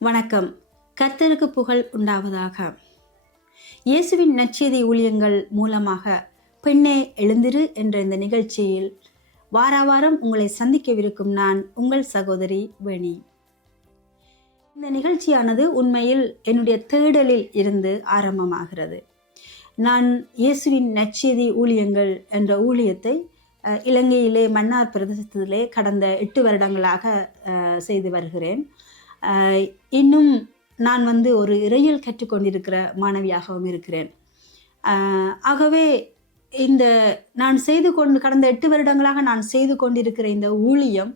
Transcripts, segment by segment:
வணக்கம். கர்த்தருக்கு புகழ் உண்டாவதாக. இயேசுவின் நற்செய்தி ஊழியங்கள் மூலமாக பெண்ணே எழுந்திரு என்ற இந்த நிகழ்ச்சியில் வாராவாரம் உங்களை சந்திக்கவிருக்கும் நான் உங்கள் சகோதரி வேணி. இந்த நிகழ்ச்சியானது உண்மையில் என்னுடைய தேடலில் இருந்து ஆரம்பமாகிறது. நான் இயேசுவின் நற்செய்தி ஊழியங்கள் என்ற ஊழியத்தை இலங்கையிலே மன்னார் பிரதேசத்திலே கடந்த 8 வருடங்களாக செய்து வருகிறேன். இன்னும் நான் ஒரு இறையியல் கற்றுக்கொண்டிருக்கிற மாணவியாகவும் இருக்கிறேன். ஆகவே இந்த நான் கடந்த 8 வருடங்களாக நான் செய்து கொண்டிருக்கிற இந்த ஊழியம்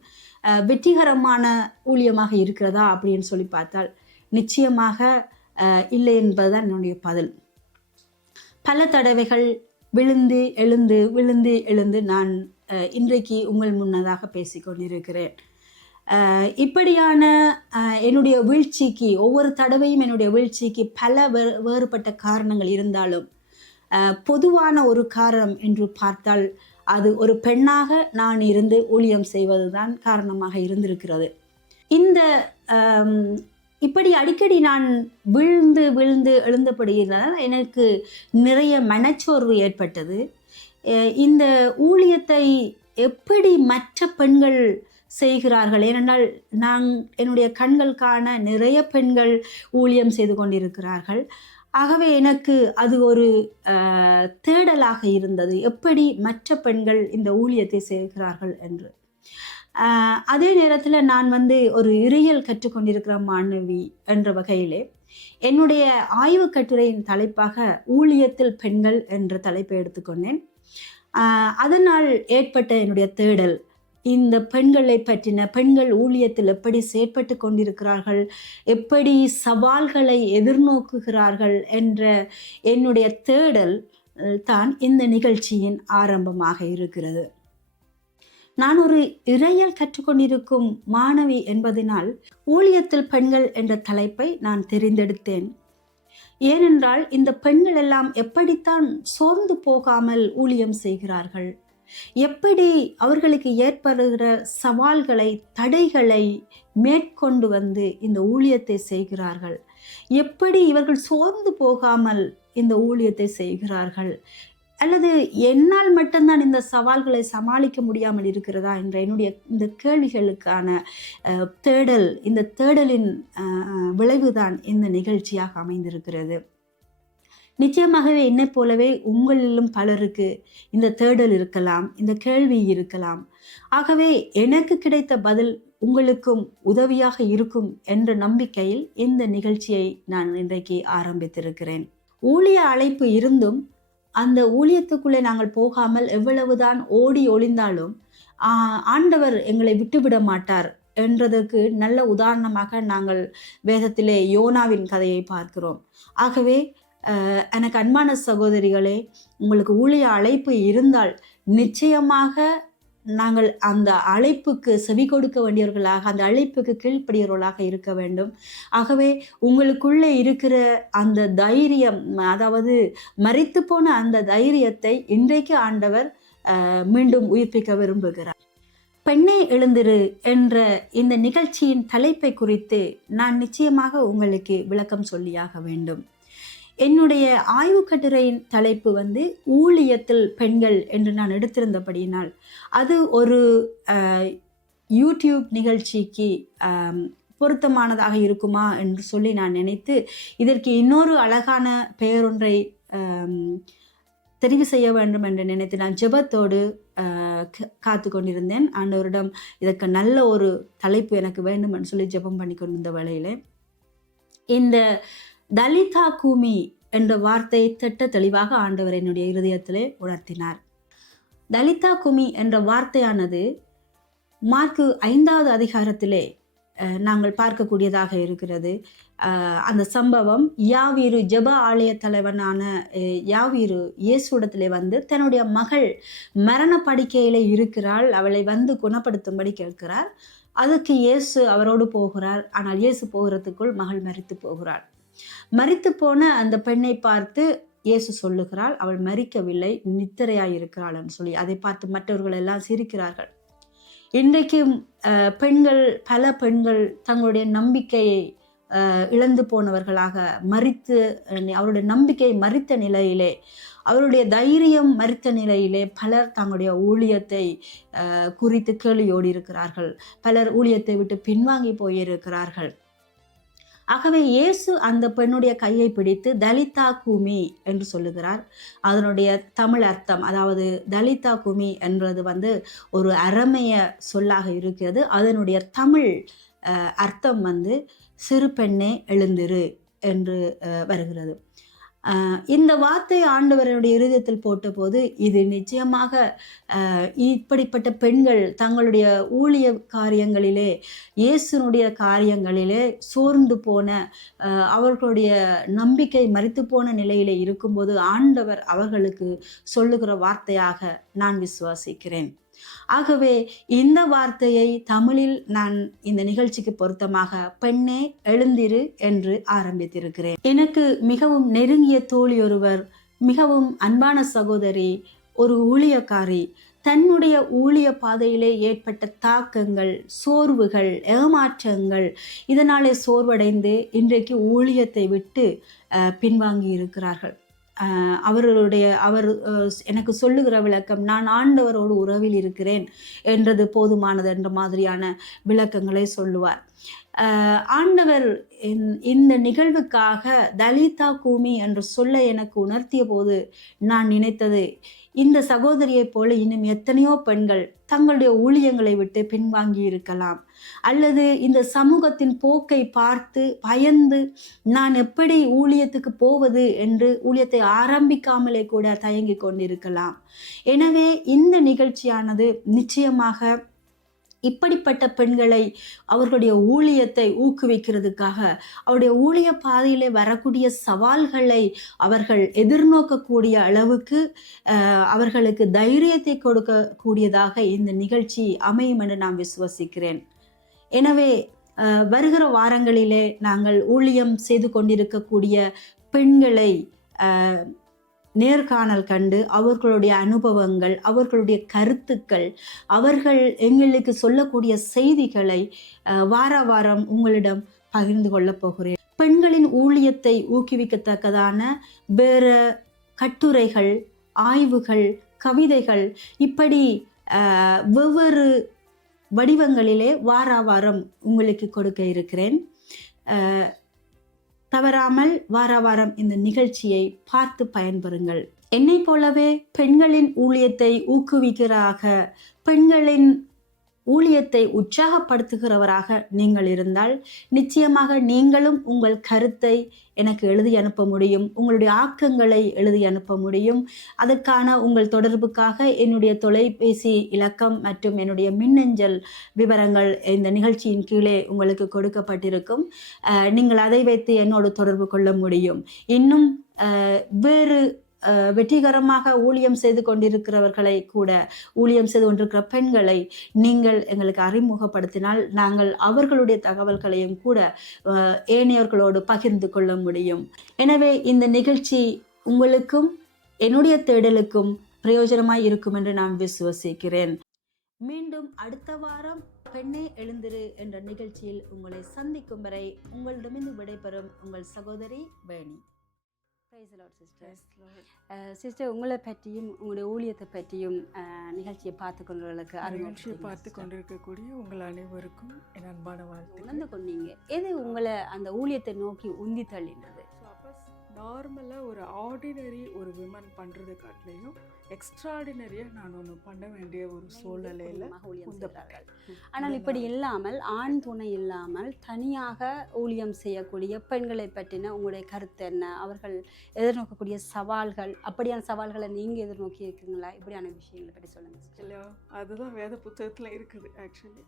வெற்றிகரமான ஊழியமாக இருக்கிறதா அப்படின்னு சொல்லி பார்த்தால் நிச்சயமாக இல்லை என்பதுதான் என்னுடைய பதில். பல தடவைகள் விழுந்து எழுந்து விழுந்து எழுந்து நான் இன்றைக்கு உங்கள் முன்னதாக பேசிக்கொண்டிருக்கிறேன். இப்படியான என்னுடைய வீழ்ச்சிக்கு ஒவ்வொரு தடவையும் என்னுடைய வீழ்ச்சிக்கு பல வேறுபட்ட காரணங்கள் இருந்தாலும் பொதுவான ஒரு காரணம் என்று பார்த்தால் அது ஒரு பெண்ணாக நான் இருந்து ஊழியம் செய்வதுதான் காரணமாக இருந்திருக்கிறது. இந்த இப்படி அடிக்கடி நான் விழுந்து விழுந்து எழுந்தபடியினால் எனக்கு நிறைய மனச்சோர்வு ஏற்பட்டது. இந்த ஊழியத்தை எப்படி மற்ற பெண்கள் செய்கிறார்கள்? ஏனென்றால் என்னுடைய கண்கள் காண நிறைய பெண்கள் ஊழியம் செய்து கொண்டிருக்கிறார்கள். ஆகவே எனக்கு அது ஒரு தேடலாக இருந்தது, எப்படி மற்ற பெண்கள் இந்த ஊழியத்தை செய்கிறார்கள் என்று. அதே நேரத்தில் நான் ஒரு இறையியல் கற்றுக்கொண்டிருக்கிற மாணவி என்ற வகையிலே என்னுடைய ஆய்வு கட்டுரையின் தலைப்பாக ஊழியத்தில் பெண்கள் என்ற தலைப்பை எடுத்துக்கொண்டேன். அதனால் ஏற்பட்ட என்னுடைய தேடல், இந்த பெண்களை பற்றின, பெண்கள் ஊழியத்தில் எப்படி செயற்பட்டு கொண்டிருக்கிறார்கள், எப்படி சவால்களை எதிர்நோக்குகிறார்கள் என்ற என்னுடைய தேடல் தான் இந்த நிகழ்ச்சியின் ஆரம்பமாக இருக்கிறது. நான் ஒரு இறையியல் கற்றுக்கொண்டிருக்கும் மாணவி என்பதனால் ஊழியத்தில் பெண்கள் என்ற தலைப்பை நான் தெரிந்தெடுத்தேன். ஏனென்றால் இந்த பெண்கள் எல்லாம் எப்படித்தான் சோர்ந்து போகாமல் ஊழியம் செய்கிறார்கள், எப்படி அவர்களுக்கு ஏற்படுகிற சவால்களை, தடைகளை மேற்கொண்டு இந்த ஊழியத்தை செய்கிறார்கள், எப்படி இவர்கள் சோர்ந்து போகாமல் இந்த ஊழியத்தை செய்கிறார்கள், அல்லது என்னால் மட்டும்தான் இந்த சவால்களை சமாளிக்க முடியாமல் இருக்கிறதா என்ற என்னுடைய இந்த கேள்விகளுக்கான தேடல், இந்த தேடலின் விளைவுதான் இந்த நிகழ்ச்சியாக அமைந்திருக்கிறது. நிச்சயமாகவே என்னை போலவே உங்களிலும் பலருக்கு இந்த தேடல் இருக்கலாம், இந்த கேள்வி இருக்கலாம். ஆகவே எனக்கு கிடைத்த பதில் உங்களுக்கும் உதவியாக இருக்கும் என்ற நம்பிக்கையில் இந்த நிகழ்ச்சியை நான் இன்றைக்கு ஆரம்பித்திருக்கிறேன். ஊழிய அழைப்பு இருந்தும் அந்த ஊழியத்துக்குள்ளே நாங்கள் போகாமல் எவ்வளவுதான் ஓடி ஒளிந்தாலும் ஆண்டவர் எங்களை விட்டுவிட மாட்டார் என்றதற்கு நல்ல உதாரணமாக நாங்கள் வேதத்திலே யோனாவின் கதையை பார்க்கிறோம். ஆகவே எனக்கு அன்பான சகோதரிகளே, உங்களுக்கு ஊழிய அழைப்பு இருந்தால் நிச்சயமாக நாங்கள் அந்த அழைப்புக்கு செவி கொடுக்க வேண்டியவர்களாக, அந்த அழைப்புக்கு கீழ்ப்படியவர்களாக இருக்க வேண்டும். ஆகவே உங்களுக்குள்ளே இருக்கிற அந்த தைரியம், அதாவது மரித்து போன அந்த தைரியத்தை இன்றைக்கு ஆண்டவர் மீண்டும் உயிர்ப்பிக்க விரும்புகிறார். பெண்ணே எழுந்திரு என்ற இந்த நிகழ்ச்சியின் தலைப்பை குறித்து நான் நிச்சயமாக உங்களுக்கு விளக்கம் சொல்லியாக வேண்டும். என்னுடைய ஆய்வு கட்டுரையின் தலைப்பு ஊழியத்தில் பெண்கள் என்று நான் எடுத்திருந்தபடியினால் அது ஒரு யூடியூப் நிகழ்ச்சிக்கு பொருத்தமானதாக இருக்குமா என்று சொல்லி நான் நினைத்து இதற்கு இன்னொரு அழகான பெயரொன்றை தெரிவு செய்ய வேண்டும் என்று நினைத்து நான் ஜெபத்தோடு காத்து கொண்டிருந்தேன். ஆண்டவரிடம் இதற்கு நல்ல ஒரு தலைப்பு எனக்கு வேண்டும் என்று சொல்லி ஜெபம் பண்ணி கொண்டிருந்த வேளையிலே இந்த தலிதா கூமி என்ற வார்த்தையை திட்ட தெளிவாக ஆண்டவர் என்னுடைய இருதயத்திலே உணர்த்தினார். தலிதா கூமி என்ற வார்த்தையானது மார்க்கு 5வது அதிகாரத்திலே நாங்கள் பார்க்கக்கூடியதாக இருக்கிறது. அந்த சம்பவம், யாவீரு, ஜெப ஆலய தலைவனான யாவீரு இயேசுடத்திலே தன்னுடைய மகள் மரண படுக்கையிலே இருக்கிறாள், அவளை குணப்படுத்தும்படி கேட்கிறார். அதுக்கு இயேசு அவரோடு போகிறார். ஆனால் இயேசு போகிறதுக்குள் மகள் மரித்து போகிறாள். மரித்து போன அந்த பெண்ணை பார்த்து இயேசு சொல்லுகிறாள், அவள் மரிக்கவில்லை, நித்திரையாயிருக்கிறாள் என்று சொல்லி. அதை பார்த்து மற்றவர்கள் எல்லாம் சிரிக்கிறார்கள். இன்றைக்கும் பல பெண்கள் தங்களுடைய நம்பிக்கையை இழந்து போனவர்களாக மரித்து அவருடைய நம்பிக்கை மரித்த நிலையிலே, அவருடைய தைரியம் மரித்த நிலையிலே பலர் தங்களுடைய ஊழியத்தை குறித்து கேள்வியோடி இருக்கிறார்கள். பலர் ஊழியத்தை விட்டு பின்வாங்கி போயிருக்கிறார்கள். ஆகவே இயேசு அந்த பெண்ணுடைய கையை பிடித்து தலிதா கூமி என்று சொல்லுகிறார். அதனுடைய தமிழ் அர்த்தம், அதாவது தலிதா கூமி என்பது ஒரு அரமைய சொல்லாக இருக்கிறது. அதனுடைய தமிழ் அர்த்தம் சிறு பெண்ணே எழுந்திரு என்று வருகிறது. இந்த வார்த்தை ஆண்டவருடைய இருதயத்தில் போட்டபோது இது நிச்சயமாக இப்படிப்பட்ட பெண்கள் தங்களுடைய ஊழிய காரியங்களிலே, இயேசுனுடைய காரியங்களிலே சோர்ந்து போன, அவர்களுடைய நம்பிக்கை மரித்து போன நிலையிலே இருக்கும்போது ஆண்டவர் அவர்களுக்கு சொல்லுகிற வார்த்தையாக நான் விசுவாசிக்கிறேன். ஆகவே இந்த வார்த்தையை தமிழில் நான் இந்த நிகழ்ச்சிக்கு பொருத்தமாக பெண்ணே எழுந்திரு என்று ஆரம்பித்திருக்கிறேன். எனக்கு மிகவும் நெருங்கிய தோழி ஒருவர், மிகவும் அன்பான சகோதரி, ஒரு ஊழியக்காரி, தன்னுடைய ஊழிய பாதையிலே ஏற்பட்ட தாக்கங்கள், சோர்வுகள், ஏமாற்றங்கள், இதனாலே சோர்வடைந்து இன்றைக்கு ஊழியத்தை விட்டு பின்வாங்கி இருக்கிறார்கள். அவர் எனக்கு சொல்லுகிற விளக்கம், நான் ஆண்டவரோடு உறவில் இருக்கிறேன் என்றது போதுமானது என்ற மாதிரியான விளக்கங்களை சொல்லுவார். ஆண்டவர் இந்த நிகழ்வுக்காக தலிதா கூமி என்று சொல்ல எனக்கு உணர்த்திய போது நான் நினைத்தது, இந்த சகோதரியைப் போல இன்னும் எத்தனையோ பெண்கள் தங்களுடைய ஊழியங்களை விட்டு பின்வாங்கி இருக்கலாம், அல்லது இந்த சமூகத்தின் போக்கை பார்த்து பயந்து நான் எப்படி ஊழியத்துக்கு போவது என்று ஊழியத்தை ஆரம்பிக்காமலே கூட தயங்கி கொண்டிருக்கலாம். எனவே இந்த நிகழ்ச்சியானது நிச்சயமாக இப்படிப்பட்ட பெண்களை அவர்களுடைய ஊழியத்தை ஊக்குவிக்கிறதுக்காக, அவருடைய ஊழிய பாதையிலே வரக்கூடிய சவால்களை அவர்கள் எதிர்நோக்கக்கூடிய அளவுக்கு அவர்களுக்கு தைரியத்தை கொடுக்கக்கூடியதாக இந்த நிகழ்ச்சி அமையும் என்று நான் விசுவசிக்கிறேன். எனவே வருகிற வாரங்களிலே நாங்கள் ஊழியம் செய்து கொண்டிருக்கக்கூடிய பெண்களை நேர்காணல் கண்டு அவர்களுடைய அனுபவங்கள், அவர்களுடைய கருத்துக்கள், அவர்கள் எங்களுக்கு சொல்லக்கூடிய செய்திகளை வார வாரம் உங்களிடம் பகிர்ந்து கொள்ளப் போகிறேன். பெண்களின் ஊழியத்தை ஊக்குவிக்கத்தக்கதான வேறு கட்டுரைகள், ஆய்வுகள், கவிதைகள், இப்படி வெவ்வேறு வடிவங்களிலே வார வாரம் உங்களுக்கு கொடுக்க இருக்கிறேன். தவறாமல் வார வாரம் இந்த நிகழ்ச்சியை பார்த்து பயன்பெறுங்கள். என்னை போலவே பெண்களின் ஊழியத்தை ஊக்குவிக்கிறாக, பெண்களின் ஊழியத்தை உற்சாகப்படுத்துகிறவராக நீங்கள் இருந்தால் நிச்சயமாக நீங்களும் உங்கள் கருத்தை எனக்கு எழுதி அனுப்ப முடியும், உங்களுடைய ஆக்கங்களை எழுதி அனுப்ப முடியும். அதற்கான உங்கள் தொடர்புக்காக என்னுடைய தொலைபேசி இலக்கம் மற்றும் என்னுடைய மின்னஞ்சல் விவரங்கள் இந்த நிகழ்ச்சியின் கீழே உங்களுக்கு கொடுக்கப்பட்டிருக்கும். நீங்கள் அதை வைத்து என்னோடு தொடர்பு கொள்ள முடியும். இன்னும் வேறு வெற்றிகரமாக ஊழியம் செய்து கொண்டிருக்கிறவர்களை கூட, ஊழியம் செய்து கொண்டிருக்கிற பெண்களை நீங்கள் எங்களுக்கு அறிமுகப்படுத்தினால் நாங்கள் அவர்களுடைய தகவல்களையும் கூட ஏனையவர்களோடு பகிர்ந்து கொள்ள முடியும். எனவே இந்த நிகழ்ச்சி உங்களுக்கும் என்னுடைய தேடலுக்கும் பிரயோஜனமாய் இருக்கும் என்று நான் விசுவசிக்கிறேன். மீண்டும் அடுத்த வாரம் பெண்ணே எழுந்திரு என்ற நிகழ்ச்சியில் உங்களை சந்திக்கும் வரை உங்களிடமிருந்து விடைபெறும் உங்கள் சகோதரி வேணி. Praise the Lord, sister. Sister, உங்களை பற்றியும் உங்களுடைய ஊழியத்தை பற்றியும் நிகழ்ச்சியை பார்த்து கொண்டிருக்கக்கூடிய உங்கள் அனைவருக்கும் என் அன்பான வாழ்த்து. உணர்ந்து கொண்டீங்க, எது உங்களை அந்த ஊழியத்தை நோக்கி உந்தி தள்ளினது? நார்மலாக ஒரு ஆர்டினரி ஒரு விமன் பண்ணுறது காட்டிலையும் எக்ஸ்ட்ராடினரியாக நான் ஒன்று பண்ண வேண்டிய ஒரு சூழ்நிலையில் உந்தப்பட்டார்கள். ஆனால் இப்படி இல்லாமல், ஆண் துணை இல்லாமல் தனியாக ஊழியம் செய்யக்கூடிய பெண்களை பற்றின உங்களுடைய கருத்து என்ன? அவர்கள் எதிர்நோக்கக்கூடிய சவால்கள், அப்படியான சவால்களை நீங்கள் எதிர்நோக்கி இருக்குங்களா? இப்படியான விஷயங்களை பற்றி சொல்லுங்கள். இல்லையா, அதுதான் வேத புத்தகத்தில் இருக்குது ஆக்சுவலி.